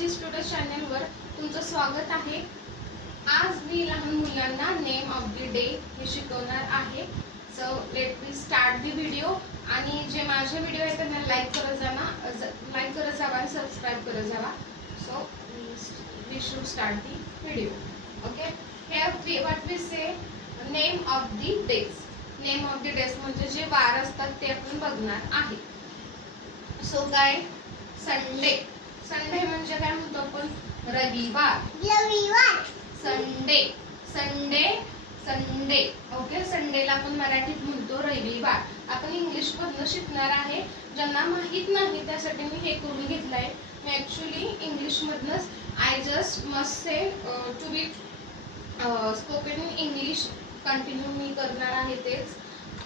Easy student चॅनलवर तुमचं स्वागत आहे। आज मी लहान मुलांना नेम ऑफ द डे हे शिकवणार आहे। So let me start the video. आणि जे माझे व्हिडिओ आहेत त्यांना लाईक करत जावा आणि सबस्क्राईब करत जावा। So we should start the video. Okay, here what we say name of the days. Name of the days म्हणजे जे वार असतात ते आपण बघणार आहे। सो काय, संडे। संडे म्हणजे काय म्हणतो आपण? रविवार। Sunday Sunday Sunday. ओके, संडेला आपण मराठीत म्हणतो रविवार। आपण इंग्लिश मधनं शिकणार आहे। ज्यांना माहित नाही त्यासाठी मी हे करून घेतलंय। मी ऍक्च्युली इंग्लिश मधनच I just must say to be spoken in English continue मी करणार आहे तेच।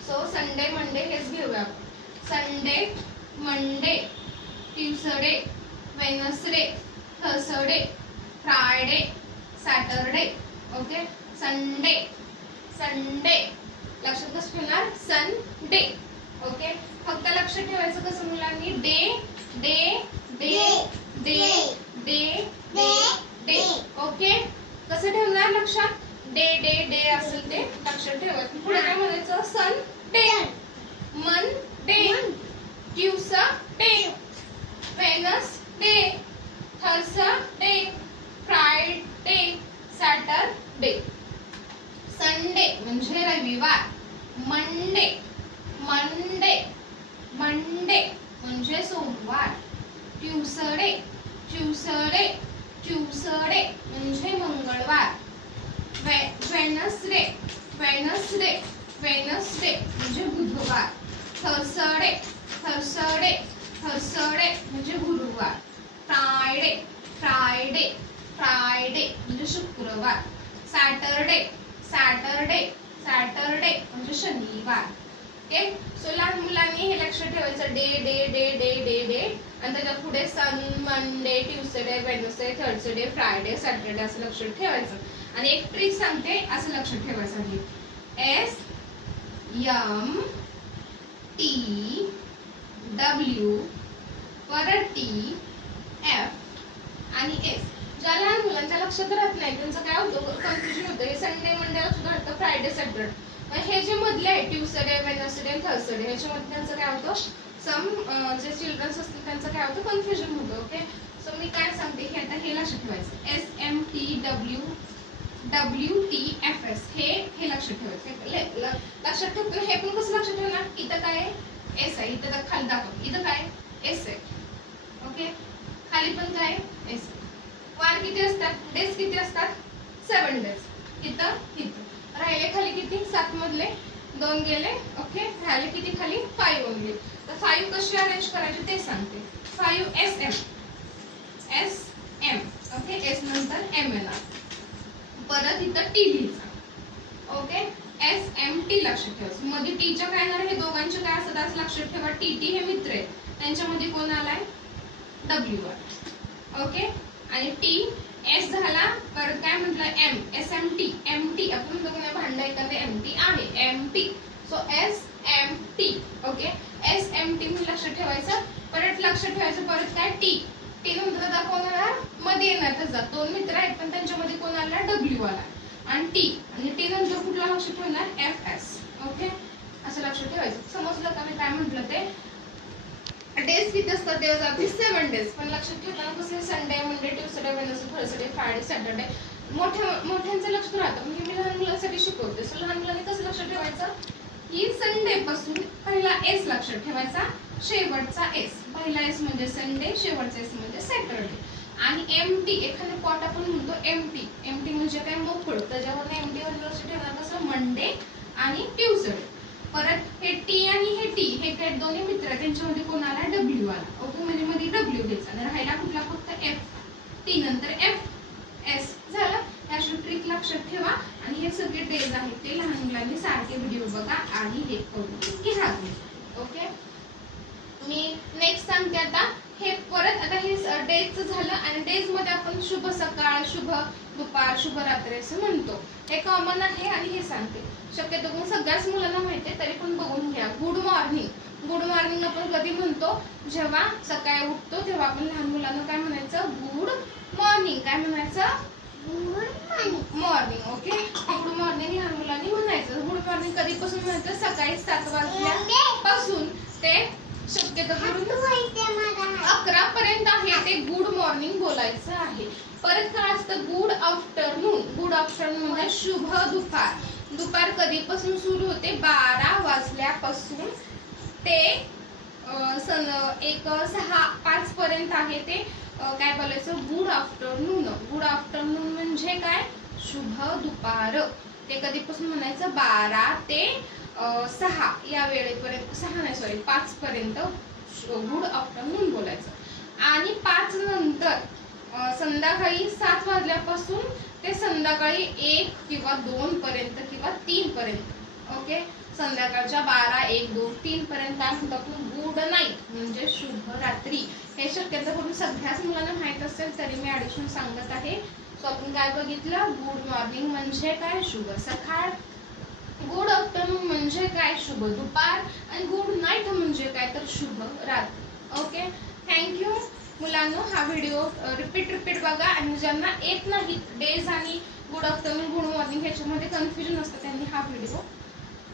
सो संडे मंडे हेच घेऊया आपण। Sunday, Monday, Tuesday, Wednesday, Thursday, Friday, Saturday. Okay, Sunday Sunday लक्षात कसं ठेवणार? संडे। ओके, फक्त लक्षात ठेवायचं कसं मुलांनी? Day day day day day day day. Okay, कसं ठेवणार लक्षात? डे डे डे असेल ते लक्षात ठेवायचं। पुढे काय म्हणायचं? Sunday, Monday, Tuesday, Wednesday, Thursday, Friday, Saturday. Sunday म्हणजे रविवार। मंडे मंडे मंडे म्हणजे सोमवार। ट्यूसडे ट्यूसडे ट्यूसडे म्हणजे मंगळवार। वेनसडे वेनसडे वेनसडे म्हणजे बुधवार। थर्सडे थर्सडे थर्सडे म्हणजे गुरुवार। फ्रायडे फ्रायडे फ्रायडे म्हणजे शुक्रवार। सॅटरडे सॅटरडे सॅटरडे म्हणजे शनिवार। ओके, सो लहान मुलांनी हे लक्षात ठेवायचं। Day day day day day day आणि त्याच्या पुढे sun, Monday, Tuesday, Wednesday, Thursday, Friday, Saturday असं लक्षात ठेवायचं। आणि एक ट्रिक सांगते, असं लक्षात ठेवायचं आहे। एस एम टी डब्ल्यू परत टी एफ आणि एस। ज्या लहान मुलांच्या लक्षात राहत नाही त्यांचं काय होतं? कन्फ्युजन होतं। हे संडे मंडेला सुद्धा राहतं, फ्रायडे सॅटरडे। पण हे जे मधले आहे ट्यूसडे, वेडनेसडे, थर्सडे ह्याच्यामध्ये त्यांचं काय होतं? सम जे चिल्ड्रन्स असतील त्यांचं काय होतं? कन्फ्युजन होतं। ओके, सो मी काय सांगते हे आता हे लक्षात ठेवायचं। S M T W T F S हे लक्षात ठेवायचं। लक्षात ठेवताना हे पण कसं लक्षात ठेवणार? इथं काय एस आहे, इथं खाली दाखव, इथं काय एस आहे। ओके, खाली पण काय एस। वार किती असतात? डेज किती असतात? 7 डेज। इथं इथं राहिले खाली किती? 7 मधले 2 गेले। ओके, राहिले किती खाली? 5 ओनली। तर 5 कशी अरेंज करायचे ते सांगते। 5 S M S M. Okay, S नंतर एम येणार, परत इथं टी लिहायचा। ओके, एस एम टी लक्षात ठेवायचं। मध्ये टीच्या काय येणार? हे दोघांचे काय असतात असं लक्षात ठेवा। टी टी हे मित्र आहेत, त्यांच्यामध्ये कोण आलाय? W R. ओके, आणि टी एस झाला, परत काय म्हटलं? एम एस एम टी आपण दोघांना भांडण एखादे एम टी आहे, M T. So S M T. Okay, S M T म्हणून लक्षात ठेवायचं। परत लक्षात ठेवायचं, परत काय? टी टी नंतर आता कोण येणार? मध्ये येणार त्याचा 2 मित्र आहेत पण त्यांच्यामध्ये कोण आला? डब्ल्यू आला। आणि टी नंतर कुठला लक्षात ठेवणार? F S. ओके, असं लक्षात ठेवायचं। समजलं का मी काय म्हटलं ते? डेज किती असतात? Days are 7 days. पण लक्षात ठेवताना कसं? Sunday, Monday, Tuesday, Wednesday, Thursday, Friday, Saturday. मोठ्यांचं लक्ष राहतं, पण हे मी लहान मुलांसाठी शिकवते। सो लहान मुलांनी कसं लक्षात ठेवायचं? की संडे पासून पहिला एस लक्षात ठेवायचा, शेवटचा एस। पहिला एस म्हणजे संडे, शेवटचा एस म्हणजे सॅटरडे। आणि एम टी एखादं पॉट आपण म्हणतो एम टी म्हणजे काय? मोकळं। त्याच्यावर एम टी वर लक्ष ठेवणार कसं? मंडे आणि ट्यूसडे। परत हे टी आणि हे टी हे काय? दोन्ही मित्र आहेत, त्यांच्यामध्ये कोण आला? डब्ल्यू आला। ओके, म्हणजे मध्ये डब्ल्यू घ्यायचा आणि राहिला कुठला? फक्त एफ। टी नंतर एफ एस झालं। अशी ट्रिक लक्षात ठेवा। आणि हे सगळे डेज आहेत ते लहान मुलांनी सारखे व्हिडिओ बघा आणि हे करून घ्या। ओके, मी नेक्स्ट सांगते आता। हे परत आता हे डेजचं झालं। आणि डेज मध्ये आपण शुभ सकाळ, शुभ दुपार, शुभ रात्री असं म्हणतो। हे कॉमन आहे आणि हे सांगते। शक्यतो सगळ्याच मुलांना माहिती आहे, तरी पण बघून घ्या। गुड मॉर्निंग गुड मॉर्निंग आपण कधी म्हणतो, जेव्हा सकाळी उठतो तेव्हा आपण लहान मुलांना काय म्हणायचं, गुड मॉर्निंग. काय म्हणायचं, good morning. Okay, good morning लहान मुलांनी म्हणायचं. गुड मॉर्निंग कधीपासून म्हणायचं, सकाळी 7 वाजल्यापासून ते शक्यतो करून 11 पर्यंत आहे ते गुड मॉर्निंग बोलायचं आहे. परत काय असतं, गुड आफ्टरनून. गुड आफ्टरनून म्हणजे शुभ दुपार. दुपार कधीपासून सुरू होते, 12 वाजल्यापासून ते 6-5 पर्यंत आहे ते काय बोलायचं, गुड आफ्टरनून. गुड आफ्टरनून म्हणजे काय, शुभ दुपार. ते कधीपासून म्हणायचं, 12 ते 6 या वेळेपर्यंत, 6 नाही सॉरी 5 पर्यंत गुड आफ्टरनून बोलायचं. आणि 5 नंतर संध्याकाळी 7 वाजल्यापासून ते संध्याकाळी 1 किंवा 2 पर्यंत किंवा 3 पर्यंत. ओके, संध्याकाळच्या 12, 1, 2, 3 पर्यंत काय म्हणतो आपण, गुड नाईट म्हणजे शुभ रात्री. हे शक्यतो करून सगळ्याच मुलांना माहित असेल, तरी मी ॲडिशन सांगत आहे. सो आपण काय बघितलं, गुड मॉर्निंग म्हणजे काय, शुभ सकाळ. गुड आफ्टरनून म्हणजे काय, शुभ दुपार. आणि गुड नाईट म्हणजे काय, तर शुभ रात्र. ओके, थँक्यू मुलांनो. हा व्हिडिओ रिपीट बघा. आणि ज्यांना येत नाही डेज आणि गुड आफ्टरनून गुड मॉर्निंग ह्याच्यामध्ये कन्फ्युजन असतं, त्यांनी हा व्हिडिओ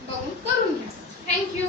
बघून करून घ्या. थँक्यू.